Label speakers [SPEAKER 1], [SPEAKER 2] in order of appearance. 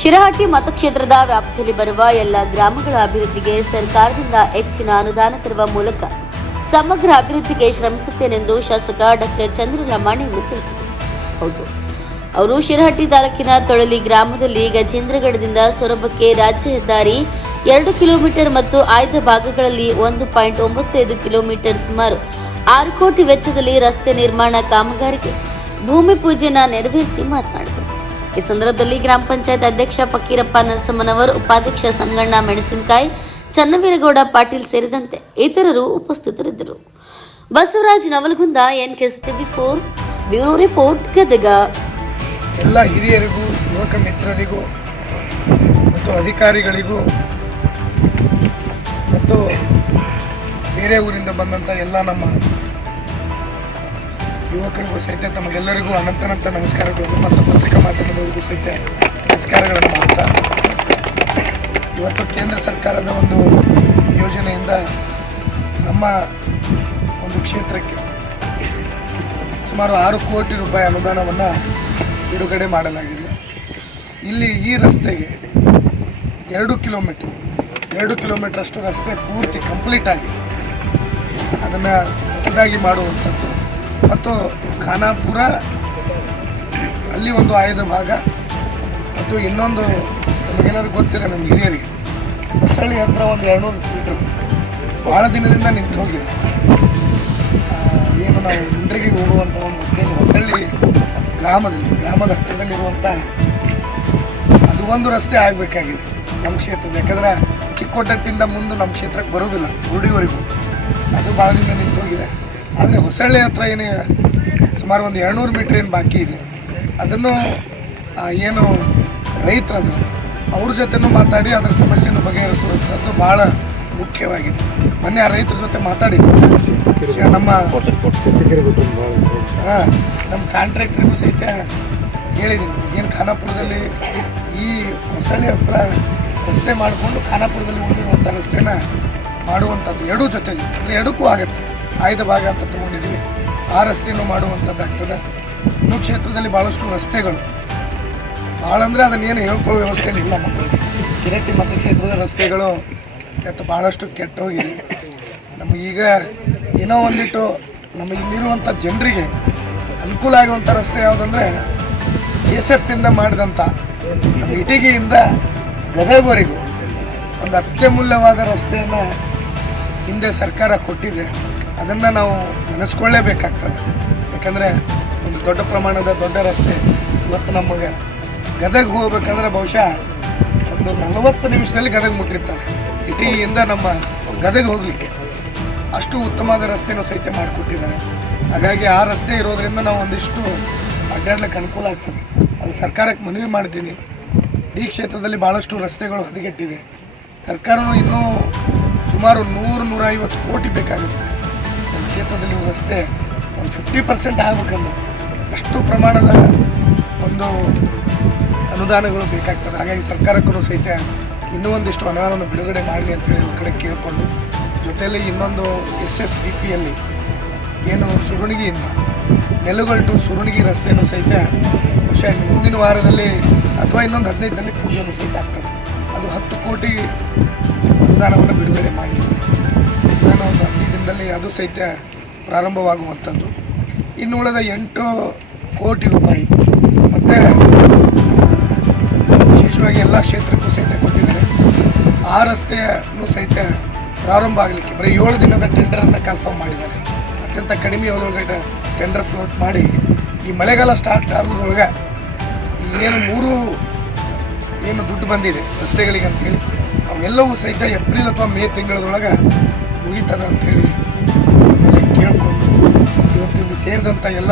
[SPEAKER 1] ಶಿರಹಟ್ಟಿ ಮತಕ್ಷೇತ್ರದ ವ್ಯಾಪ್ತಿಯಲ್ಲಿ ಬರುವ ಎಲ್ಲ ಗ್ರಾಮಗಳ ಅಭಿವೃದ್ಧಿಗೆ ಸರ್ಕಾರದಿಂದ ಹೆಚ್ಚಿನ ಅನುದಾನ ತರುವ ಮೂಲಕ ಸಮಗ್ರ ಅಭಿವೃದ್ಧಿಗೆ ಶ್ರಮಿಸುತ್ತೇನೆಂದು ಶಾಸಕ ಡಾಕ್ಟರ್ ಚಂದ್ರ ಲಮಾಣಿ ಅವರು ತಿಳಿಸಿದರು. ಹೌದು. ಅವರು ಶಿರಹಟ್ಟಿ ತಾಲೂಕಿನ ತೊಳಲಿ ಗ್ರಾಮದಲ್ಲಿ ಗಜೇಂದ್ರಗಢದಿಂದ ಸೊರಬಕ್ಕೆ ರಾಜ್ಯ ಹೆದ್ದಾರಿ ಎರಡು ಕಿಲೋಮೀಟರ್ ಮತ್ತು ಆಯ್ದ ಭಾಗಗಳಲ್ಲಿ ಒಂದು ಪಾಯಿಂಟ್ ಒಂಬತ್ತು ಐದು ಕಿಲೋಮೀಟರ್ ಸುಮಾರು ಆರು ಕೋಟಿ ವೆಚ್ಚದಲ್ಲಿ ರಸ್ತೆ ನಿರ್ಮಾಣ ಕಾಮಗಾರಿಗೆ ಭೂಮಿ ಪೂಜೆನ ನೆರವೇರಿಸಿ ಮಾತನಾಡಿದರು. ಈ ಸಂದರ್ಭದಲ್ಲಿ ಗ್ರಾಮ ಪಂಚಾಯತ್ ಅಧ್ಯಕ್ಷ ಫಕೀರಪ್ಪ ನರಸಮ್ಮನವರ್, ಉಪಾಧ್ಯಕ್ಷ ಸಂಗಣ್ಣ ಮೆಣಸಿನಕಾಯಿ, ಚನ್ನವೀರಗೌಡ ಪಾಟೀಲ್ ಸೇರಿದಂತೆ ಇತರರು ಉಪಸ್ಥಿತರಿದ್ದರು. Basavaraj Navalagunda N K S TV four, bureau report, Gadag.
[SPEAKER 2] ಎಲ್ಲ ಹಿರಿಯರಿಗೂ, ಯುವಕ ಮಿತ್ರರಿಗೂ, ಮತ್ತು ಅಧಿಕಾರಿಗಳಿಗೂ, ಮತ್ತು ಬೇರೆ ಊರಿಂದ ಬಂದಂಥ ಎಲ್ಲ ನಮ್ಮ ಯುವಕರಿಗೂ ಸಹಿತ, ತಮಗೆಲ್ಲರಿಗೂ ಅನಂತನಂತ ನಮಸ್ಕಾರಗಳು ಮತ್ತು ಪತ್ರಿಕಾ ಮಾಧ್ಯಮದವರಿಗೂ ಸಹಿತ ನಮಸ್ಕಾರಗಳನ್ನು ಮಾಡ್ತಾ ಇವತ್ತು ಕೇಂದ್ರ ಸರ್ಕಾರದ ಒಂದು ಯೋಜನೆಯಿಂದ ನಮ್ಮ ಒಂದು ಕ್ಷೇತ್ರಕ್ಕೆ ಸುಮಾರು ಆರು ಕೋಟಿ ರೂಪಾಯಿ ಅನುದಾನವನ್ನು ಬಿಡುಗಡೆ ಮಾಡಲಾಗಿದೆ. ಇಲ್ಲಿ ಈ ರಸ್ತೆಗೆ ಎರಡು ಕಿಲೋಮೀಟರ್ ಎರಡು ಕಿಲೋಮೀಟರ್ ಅಷ್ಟು ರಸ್ತೆ ಪೂರ್ತಿ ಕಂಪ್ಲೀಟ್ ಆಗಿದೆ ಅದನ್ನು ಹೊಸದಾಗಿ ಮಾಡುವಂಥದ್ದು ಮತ್ತು ಖಾನಾಪುರ, ಅಲ್ಲಿ ಒಂದು ಆಯ್ದ ಭಾಗ ಮತ್ತು ಇನ್ನೊಂದು ನಮಗೇನಾದ್ರು ಗೊತ್ತಿಲ್ಲ ನಮ್ಮ ಹಿರಿಯರಿಗೆ. ಹೊಸಳ್ಳಿ ಹತ್ರ ಒಂದು ಎರಡುನೂರು ಮೀಟ್ರ್ ಭಾಳ ದಿನದಿಂದ ನಿಂತು ಹೋಗಿದೆ. ಏನು ನಾವು ಇಂಡ್ರಿಗೆ ಹೋಗುವಂಥ ಒಂದು ರಸ್ತೆಯಲ್ಲಿ ಹೊಸಳ್ಳಿ ಗ್ರಾಮದಲ್ಲಿ, ಗ್ರಾಮದ ಹತ್ತಿರದಲ್ಲಿರುವಂಥ ಅದು ಒಂದು ರಸ್ತೆ ಆಗಬೇಕಾಗಿದೆ ನಮ್ಮ ಕ್ಷೇತ್ರದ. ಯಾಕಂದರೆ ಚಿಕ್ಕೋಟಟ್ಟಿಂದ ಮುಂದೆ ನಮ್ಮ ಕ್ಷೇತ್ರಕ್ಕೆ ಬರೋದಿಲ್ಲ ಗುಡಿವರೆಗೂ ಅದು ಭಾಳ ದಿನ ನಿಂತು ಹೋಗಿದೆ. ಆದರೆ ಹೊಸಳ್ಳಿ ಹತ್ರ ಏನೇ ಸುಮಾರು ಒಂದು ಎರಡುನೂರು ಮೀಟ್ರ್ ಏನು ಬಾಕಿ ಇದೆ ಅದನ್ನು ಏನು ರೈತರದು ಅವ್ರ ಜೊತೆನೂ ಮಾತಾಡಿ ಅದರ ಸಮಸ್ಯೆಯನ್ನು ಬಗೆಹರಿಸುವಂಥದ್ದು ಭಾಳ ಮುಖ್ಯವಾಗಿದೆ. ಮೊನ್ನೆ ಆ ರೈತರ ಜೊತೆ ಮಾತಾಡಿ ನಮ್ಮ ಹಾಂ ನಮ್ಮ ಕಾಂಟ್ರಾಕ್ಟ್ರಿಗೂ ಸಹಿತ ಹೇಳಿದ್ದೀನಿ ಏನು ಖಾನಾಪುರದಲ್ಲಿ ಈ ಹೊಸಳ್ಳಿ ಹತ್ರ ರಸ್ತೆ ಮಾಡಿಕೊಂಡು ಖಾನಾಪುರದಲ್ಲಿ ಉಳಿದಿರುವಂಥ ರಸ್ತೆನ ಮಾಡುವಂಥದ್ದು ಎರಡೂ ಜೊತೆಗೆ ಅಂದರೆ ಎರಡಕ್ಕೂ ಆಗುತ್ತೆ. ಆಯ್ದ ಭಾಗ ಅಂತ ತಗೊಂಡಿದ್ದೀವಿ. ಆ ರಸ್ತೆಯನ್ನು ಮಾಡುವಂಥದ್ದಾಗ್ತದೆ ಇನ್ನೂ ಕ್ಷೇತ್ರದಲ್ಲಿ ಭಾಳಷ್ಟು ರಸ್ತೆಗಳು. ಭಾಳ ಅಂದರೆ ಅದನ್ನೇನು ಹೇಳ್ಕೊಳ್ಳೋ ವ್ಯವಸ್ಥೆ ಇಲ್ಲ ಮಕ್ಕಳು. ಕಿರಟ್ಟಿ ಮತಕ್ಷೇತ್ರದ ರಸ್ತೆಗಳು ಇವತ್ತು ಭಾಳಷ್ಟು ಕೆಟ್ಟೋಗಿದೆ. ನಮಗೀಗ ಏನೋ ಒಂದಿಟ್ಟು ನಮಗೆ ಇಲ್ಲಿರುವಂಥ ಜನರಿಗೆ ಅನುಕೂಲ ಆಗುವಂಥ ರಸ್ತೆ ಯಾವುದಂದರೆ ಎಸ್ ಎಫ್ನಿಂದ ಮಾಡಿದಂಥ ಇಟಗಿಯಿಂದ ಗದಗವರೆಗೂ ಒಂದು ಅತ್ಯಮೂಲ್ಯವಾದ ರಸ್ತೆಯನ್ನು ಹಿಂದೆ ಸರ್ಕಾರ ಕೊಟ್ಟಿದೆ. ಅದನ್ನು ನಾವು ನೆನೆಸ್ಕೊಳ್ಳೇಬೇಕಾಗ್ತದೆ. ಯಾಕಂದರೆ ಒಂದು ದೊಡ್ಡ ಪ್ರಮಾಣದ ದೊಡ್ಡ ರಸ್ತೆ ಇವತ್ತು ನಮಗೆ ಗದಗ ಹೋಗ್ಬೇಕಂದ್ರೆ ಬಹುಶಃ ಒಂದು ನಲವತ್ತು ನಿಮಿಷದಲ್ಲಿ ಗದಗ ಮುಟ್ಟಿರ್ತಾರೆ ಇಟಿಯಿಂದ ನಮ್ಮ ಗದಗ ಹೋಗಲಿಕ್ಕೆ ಅಷ್ಟು ಉತ್ತಮವಾದ ರಸ್ತೆನೂ ಸಹಿತ ಮಾಡಿಕೊಟ್ಟಿದ್ದಾರೆ. ಹಾಗಾಗಿ ಆ ರಸ್ತೆ ಇರೋದರಿಂದ ನಾವು ಒಂದಿಷ್ಟು ಅಡ್ಡಾಡ್ಲಿಕ್ಕೆ ಅನುಕೂಲ ಆಗ್ತದೆ. ಅದು ಸರ್ಕಾರಕ್ಕೆ ಮನವಿ ಮಾಡ್ತೀನಿ. ಈ ಕ್ಷೇತ್ರದಲ್ಲಿ ಭಾಳಷ್ಟು ರಸ್ತೆಗಳು ಹದಗೆಟ್ಟಿದೆ. ಸರ್ಕಾರವು ಇನ್ನೂ ಸುಮಾರು ನೂರು ನೂರೈವತ್ತು ಕೋಟಿ ಬೇಕಾಗುತ್ತೆ. ಕ್ಷೇತ್ರದಲ್ಲಿ ರಸ್ತೆ ಒಂದು ಫಿಫ್ಟಿ ಪರ್ಸೆಂಟ್ ಆಗಬೇಕಂದ್ರೆ ಅಷ್ಟು ಪ್ರಮಾಣದ ಒಂದು ಅನುದಾನಗಳು ಬೇಕಾಗ್ತದೆ. ಹಾಗಾಗಿ ಸರ್ಕಾರಕ್ಕೂ ಸಹಿತ ಇನ್ನೂ ಒಂದಿಷ್ಟು ಅನುದಾನವನ್ನು ಬಿಡುಗಡೆ ಮಾಡಲಿ ಅಂತೇಳಿ ಒಂದು ಕಡೆ ಕೇಳಿಕೊಂಡು, ಜೊತೆಯಲ್ಲಿ ಇನ್ನೊಂದು ಎಸ್ ಎಸ್ ಡಿ ಪಿಯಲ್ಲಿ ಏನು ಸುರುಣಿಗಿಯಿಂದ ನೆಲುಗಲ್ ಟು ಸುರುಣಿಗಿ ರಸ್ತೆಯನ್ನು ಸಹಿತ ಬಹುಶಃ ಮುಂದಿನ ವಾರದಲ್ಲಿ ಅಥವಾ ಇನ್ನೊಂದು ಹದಿನೈದರಲ್ಲಿ ಪೂಜೆಯನ್ನು ಸಹಿತ ಆಗ್ತದೆ. ಅದು ಹತ್ತು ಕೋಟಿ ಅನುದಾನವನ್ನು ಬಿಡುಗಡೆ ಮಾಡಿ. ನಾನು ಒಂದು ದಿನದಲ್ಲಿ ಅದು ಸಹಿತ ಪ್ರಾರಂಭವಾಗುವಂಥದ್ದು. ಇನ್ನು ಉಳಿದ ಎಂಟು ಕೋಟಿ ರೂಪಾಯಿ. ಮತ್ತು ವಿಶೇಷವಾಗಿ ಎಲ್ಲ ಕ್ಷೇತ್ರಕ್ಕೂ ಸಹಿತ ಕೊಟ್ಟಿದ್ದಾರೆ. ಆ ರಸ್ತೆಯನ್ನು ಸಹಿತ ಪ್ರಾರಂಭ ಆಗಲಿಕ್ಕೆ ಬರೀ ಏಳು ದಿನದ ಟೆಂಡರನ್ನು ಕನ್ಫರ್ಮ್ ಮಾಡಿದ್ದಾರೆ. ಅತ್ಯಂತ ಕಡಿಮೆ ಅವರೊಳಗಡೆ ಟೆಂಡರ್ ಫ್ಲೋಟ್ ಮಾಡಿ ಈ ಮಳೆಗಾಲ ಸ್ಟಾರ್ಟ್ ಆಗೋದ್ರೊಳಗೆ ಏನು ಮೂರು, ಏನು ದುಡ್ಡು ಬಂದಿದೆ ರಸ್ತೆಗಳಿಗೆ ಅಂತೇಳಿ ಅವೆಲ್ಲವೂ ಸಹಿತ ಏಪ್ರಿಲ್ ಅಥವಾ ಮೇ ತಿಂಗಳದೊಳಗೆ ಮುಗೀತದ ಅಂತೇಳಿ ಕೇಳಿಕೊಂಡು ಇವತ್ತು ಇಲ್ಲಿ ಸೇರಿದಂಥ ಎಲ್ಲ